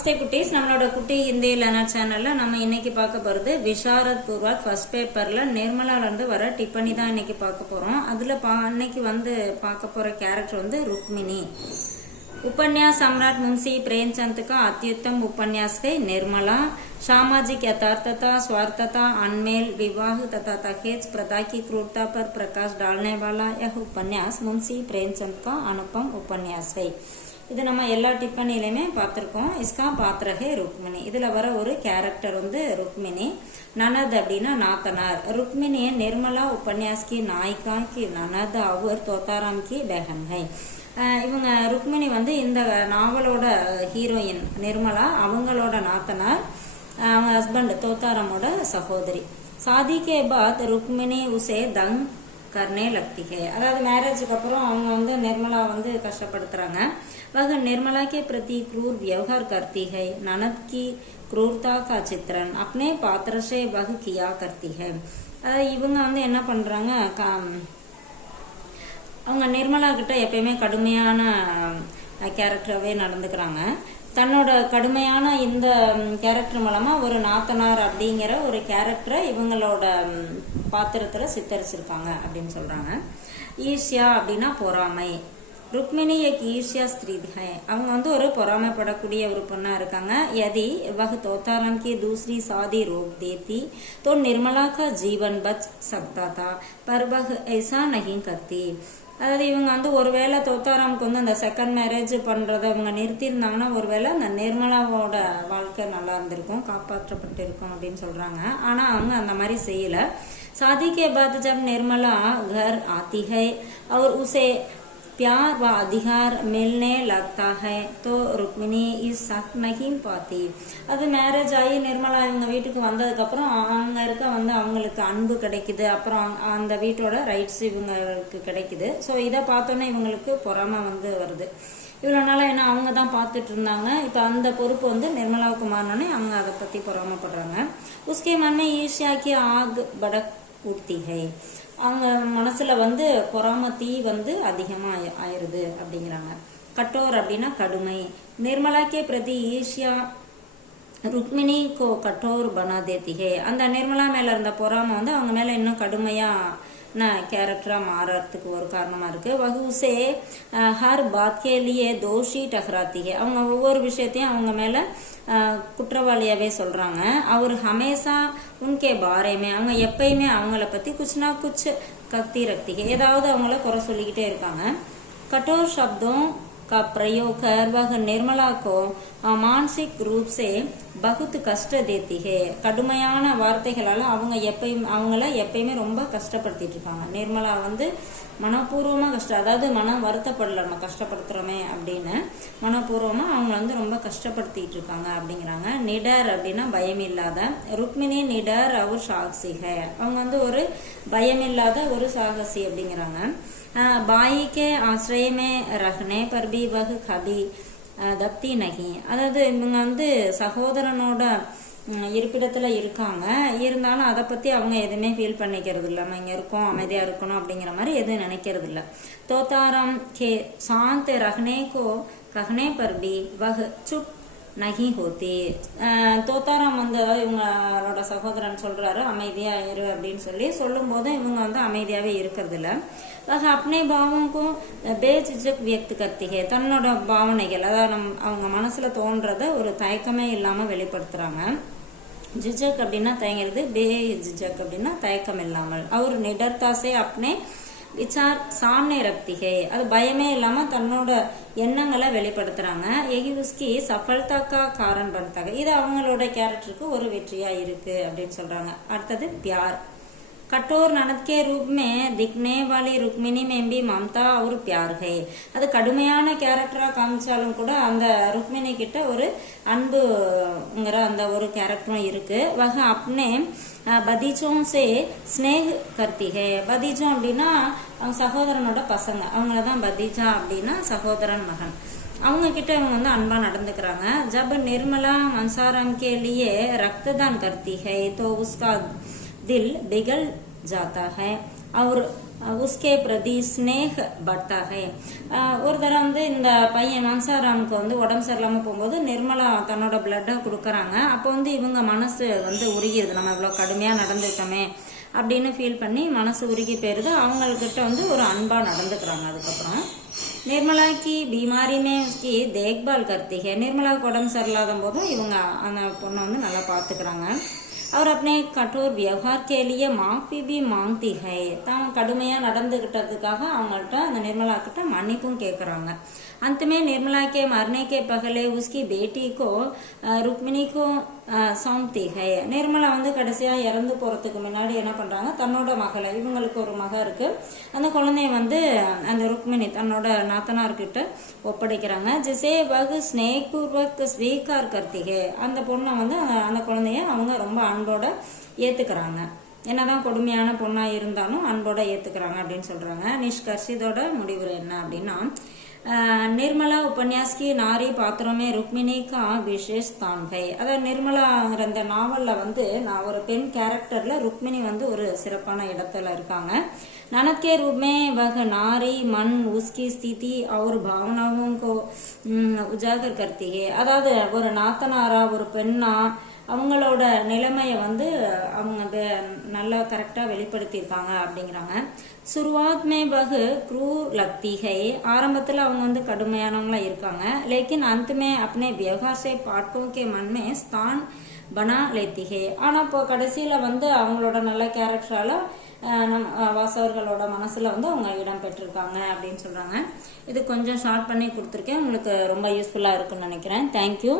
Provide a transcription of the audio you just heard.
நமஸ்தே குட்டீஸ், நம்மளோட குட்டி ஹிந்தி லேர்னர் சேனல்ல நம்ம இன்னைக்கு பார்க்க போறது விஷாரத் பூர்வக் ஃபர்ஸ்ட் பேப்பர்ல நிர்மலால இருந்து வர டிப்பனி தான் இன்னைக்கு பார்க்க போறோம். அதுல இன்னைக்கு பார்க்க போற கேரக்டர் रुक्मिणी। उपन्यास सम्राट मुंशी प्रेमचंद का अत्युत्तम उपन्यास है निर्मला। सामाजिक यथार्थता, स्वार्थता, अनमेल, विवाह तथा दहेज प्रथा की क्रूरता पर प्रकाश डालने वाला यह उपन्यास मुंशी प्रेमचंद का अनुपम उपन्यास है। இது நம்ம எல்லா டிப்பனிலையுமே பார்த்திருக்கோம். इसका पात्र है रुक्मिणी। இதுல வர ஒரு கேரக்டர் रुक्मिणी। ननद அப்படினா நாத்தனார்। रुक्मिणी निर्मला उपन्यास की नायिका की ननद और तोताराम की बहन है। இவங்க रुक्मिणी இந்த நாவலோட ஹீரோயின் நிர்மலா, அவங்களோட நாத்தனார், அவங்க ஹஸ்பண்ட் தோத்தாராமோட சகோதரி। शादी के बाद रुक्मिणी उसे दंग करने लगती है। அதாவது மேரேஜுக்கு அப்புறம் அவங்க நிர்மலா கஷ்டப்படுத்துறாங்க। वह निर्मला के प्रति क्रूर व्यवहार करती है। ननद की क्रूरता का चित्रण अपने पात्र से वह किया करती है। இவங்க என்ன பண்றாங்க, அவங்க நிர்மலா கிட்ட எப்பயுமே கடுமையான கேரக்டராகவே நடந்துக்கிறாங்க। தன்னோட கடுமையான இந்த கேரக்டர் மூலமா ஒரு நாத்தனார் அப்படிங்கிற ஒரு கேரக்டரை இவங்களோட பாத்திரத்துல சித்தரிச்சிருக்காங்க அப்படின்னு சொல்றாங்க। ஈர்ஷ்யா அப்படின்னா பொறாமை। रुक्मिणी एक ईर्ष्या स्त्री है। அவங்க ஒரு பொறாமைப்படக்கூடிய ஒரு பொண்ணா இருக்காங்க। यदि वह तोताराम की दूसरी शादी रोक देती तो निर्मला का जीवन बच सकता था, पर वह ऐसा नहीं करती। அதாவது இவங்க ஒருவேளை தோத்தாராமுக்கு அந்த செகண்ட் மேரேஜ் பண்றதை இவங்க நிறுத்தி இருந்தாங்கன்னா ஒருவேளை அந்த நிர்மலாவோட வாழ்க்கை நல்லா இருந்திருக்கும், காப்பாற்றப்பட்டு இருக்கும் அப்படின்னு சொல்றாங்க। ஆனா அவங்க அந்த மாதிரி செய்யல। शादी के बाद जब निर्मला घर आती है और उसे प्यार व अधिकार मिलने लगता है तो रुक्मिणी इस हक नहीं पाती। அது மேரேஜ் ஆகி நிர்மலா இவங்க வீட்டுக்கு வந்ததுக்கு அப்புறம் அங்க இருக்க அவங்களுக்கு அன்பு கிடைக்குது, அப்புறம் அந்த வீட்டோட ரைட்ஸ் இவங்களுக்கு கிடைக்குது। ஸோ இதை பார்த்தோன்னே இவங்களுக்கு பொறாமை வருது। இவ்வளோ நாளாக என்ன அவங்க தான் பார்த்துட்டு இருந்தாங்க, இப்போ அந்த பொறுப்பு நிர்மலாவுக்கு மாறினோடனே அவங்க அதை பற்றி பொறாமப்படுறாங்க। உஸ்கே மன்மே ஈர்ஷ்யாக்கி ஆக் படக் உட்தி ஹை। அவங்க மனசுல பொறாம தீ அதிகமா ஆயிருது அப்படிங்கிறாங்க। கட்டோர் அப்படின்னா கடுமை। निर्मला के प्रति ईर्ष्या रुक्मिणी को कठोर बना देती है। அந்த நிர்மலா மேல இருந்த பொறாம அவங்க மேல இன்னும் கடுமையா कैरेक्टर மாறறதுக்கு ஒரு காரணமா இருக்கு। वह उसे हर बात के लिए दोषी ठहराती है। அவங்க ஒவ்வொரு விஷயத்தையும் அவங்க மேல குற்றவாளியாவே சொல்றாங்க। அவர் हमेशा उनके बारे में அவங்க எப்பயுமே அவங்கள பத்தி कुछ ना कुछ கத்தி रखती है, ஏதாவது அவங்கள குறை சொல்லிக்கிட்டே இருக்காங்க। कठोर शब्दों का प्रयोग कर वह निर्मला को मानसिक रूप से बहुत कष्ट देती है। கடுமையான வார்த்தைகளால அவங்கள எப்பயுமே ரொம்ப கஷ்டப்படுத்திட்டு இருக்காங்க। நிர்மலா மனப்பூர்வமா அதாவது மனம் வருத்தப்படல, நம்ம கஷ்டப்படுத்துறோமே அப்படின்னு மனப்பூர்வமா அவங்க ரொம்ப கஷ்டப்படுத்திட்டு இருக்காங்க அப்படிங்கிறாங்க। நிடர் அப்படின்னா பயம் இல்லாத। रुक्मिणी निडर और साहसी है। அவங்க ஒரு பயம் இல்லாத ஒரு சாகசி அப்படிங்கிறாங்க। बाई के आश्रय में रहने पर भी वह कभी दबती नहीं। அதாவது இவங்க சகோதரனோட இருப்பிடத்துல இருக்காங்க, இருந்தாலும் அதை பத்தி அவங்க எதுவுமே ஃபீல் பண்ணிக்கிறது இல்லை। நம்ம இங்க இருக்கோம், அமைதியா இருக்கணும் அப்படிங்கிற மாதிரி எதுவும் நினைக்கிறது இல்லை। तोताराम के शांत रहने को कहने पर भी वह चुप नहीं होती। தோத்தாராம் இவங்களோட சகோதரன் சொல்றாரு அமைதியா இரு அப்படின்னு சொல்லும் போது இவங்க அமைதியாவே இருக்கிறது இல்ல। वह अपने भावों को बेझिझक व्यक्त करती है। தன்னோட பாவனைகள், அதாவது அவங்க மனசுல தோன்றத ஒரு தயக்கமே இல்லாம வெளிப்படுத்துறாங்க। ஜிஜக் அப்படின்னா தயங்கிறது, बेझिझक அப்படின்னா தயக்கம் இல்லாமல்। அவர் निडरता से अपने विचार सामने रखती है। அது பயமே இல்லாம தன்னோட எண்ணங்களை வெளிப்படுத்துறாங்க। यही उसकी सफलता का कारण बनता है। இது அவங்களோட கேரக்டருக்கு ஒரு வெற்றியா இருக்கு அப்படின்னு சொல்றாங்க। அடுத்தது प्यार। कठोर ननद के रूप में दिखने वाली रुक्मिणी में भी ममता और प्यार है। அது கடுமையான கேரக்டரா காமிச்சாலும் கூட அந்த रुक्मिणी கிட்ட ஒரு அன்புங்கிற அந்த ஒரு கேரக்டரும் இருக்கு। वह अपने பதீஜோं से स्नेह करती है। பதீஜோं அப்படின்னா அவங்க சகோதரனோட பசங்க, அவங்களதான் பதீஜா அப்படின்னா சகோதரன் மகன்। அவங்க கிட்ட இவங்க அன்பா நடந்துக்கிறாங்க। जब निर्मला मंसाराम के लिए रक्तदान करती है तो उसका दिल बिगड़ जाता है। और उसके प्रति स्नेह बढ़ता है. ஒரு தடவை வந்து இந்த பையன் மன்சாராமுக்கு வந்து உடம்பு சரியில்லாம போகும்போது நிர்மலா தன்னோட பிளட்டை கொடுக்கறாங்க. அப்போ வந்து இவங்க மனசு வந்து உருகிருது, நம்ம இவ்வளோ கடுமையா நடந்துட்டோமே அப்படின்னு ஃபீல் பண்ணி மனசு உருகி போயிருது. அவங்கக்கிட்ட வந்து ஒரு அன்பா நடந்துக்கிறாங்க. அதுக்கப்புறம் निर्मला की बीमारी में उसकी देखभाल करती है. निर्मलाவுக்கு உடம்பு சரியில்லாத போதும் இவங்க அந்த பொண்ணை வந்து நல்லா பார்த்துக்கிறாங்க. और अपने कठोर व्यवहार के लिए माफी भी मांगती है. தான் கடுமையா நடந்துகிட்டதுக்காக அவங்கள்ட்ட அந்த निर्मला கிட்ட மன்னிப்பும் கேட்குறாங்க. अंत में निर्मला के मरने के पहले उसकी बेटी को रुक्मिणी को सौंपती है. निर्मला வந்து கடைசியா இறந்து போறதுக்கு முன்னாடி என்ன பண்றாங்க, தன்னோட மகளை, இவங்களுக்கு ஒரு மக இருக்கு, அந்த குழந்தைய வந்து அந்த ருக்மிணி தன்னோட நாத்தனார்கிட்ட ஒப்படைக்கிறாங்க. ஜிசே வகு ஸ்னேகபூர்வக் ஸ்வீகார் கர்த்தி ஹே. அந்த பொண்ணை வந்து அந்த குழந்தைய அவங்க ரொம்ப அன்போட ஏத்துக்கிறாங்க. என்னதான் கொடுமையான பொண்ணா இருந்தாலும் அன்போட ஏத்துக்கிறாங்க அப்படின்னு சொல்றாங்க. நிஷ்கர்ஷிதோட முடிவு என்ன அப்படின்னா, निर्मला उपन्यास की नारी पात्रों में रुक्मिणी का विशेष स्थान है. அதாவது நிர்மலாங்கிற இந்த நாவல்ல வந்து நான் ஒரு பெண் கேரக்டர்ல ருக்மிணி வந்து ஒரு சிறப்பான இடத்துல இருக்காங்க. ननद के रूप में वह नारी मन उसकी स्थिति और भावनाओं को उजागर करती है. அதாவது ஒரு நாத்தனாரா ஒரு பெண்ணா அவங்களோட நிலைமையை வந்து அவங்க நல்லா கரெக்டா வெளிப்படுத்தியிருக்காங்க அப்படிங்கிறாங்க. शुरुआत में वह क्रूर लगती है. ஆரம்பத்துல அவங்க வந்து கடுமையானவங்களா இருக்காங்க. लेकिन अंत में अपने व्यवहार से पाठकों के मन में स्थान बना लेती है. ஆனா இப்போ கடைசியில வந்து அவங்களோட நல்ல கேரக்டரால வாசகர்களோட மனசுல வந்து அவங்க இடம் பெற்றிருக்காங்க அப்படின்னு சொல்றாங்க. இது கொஞ்சம் ஷார்ட் பண்ணி கொடுத்துருக்கேன், உங்களுக்கு ரொம்ப யூஸ்ஃபுல்லா இருக்குன்னு நினைக்கிறேன். தேங்க்யூ.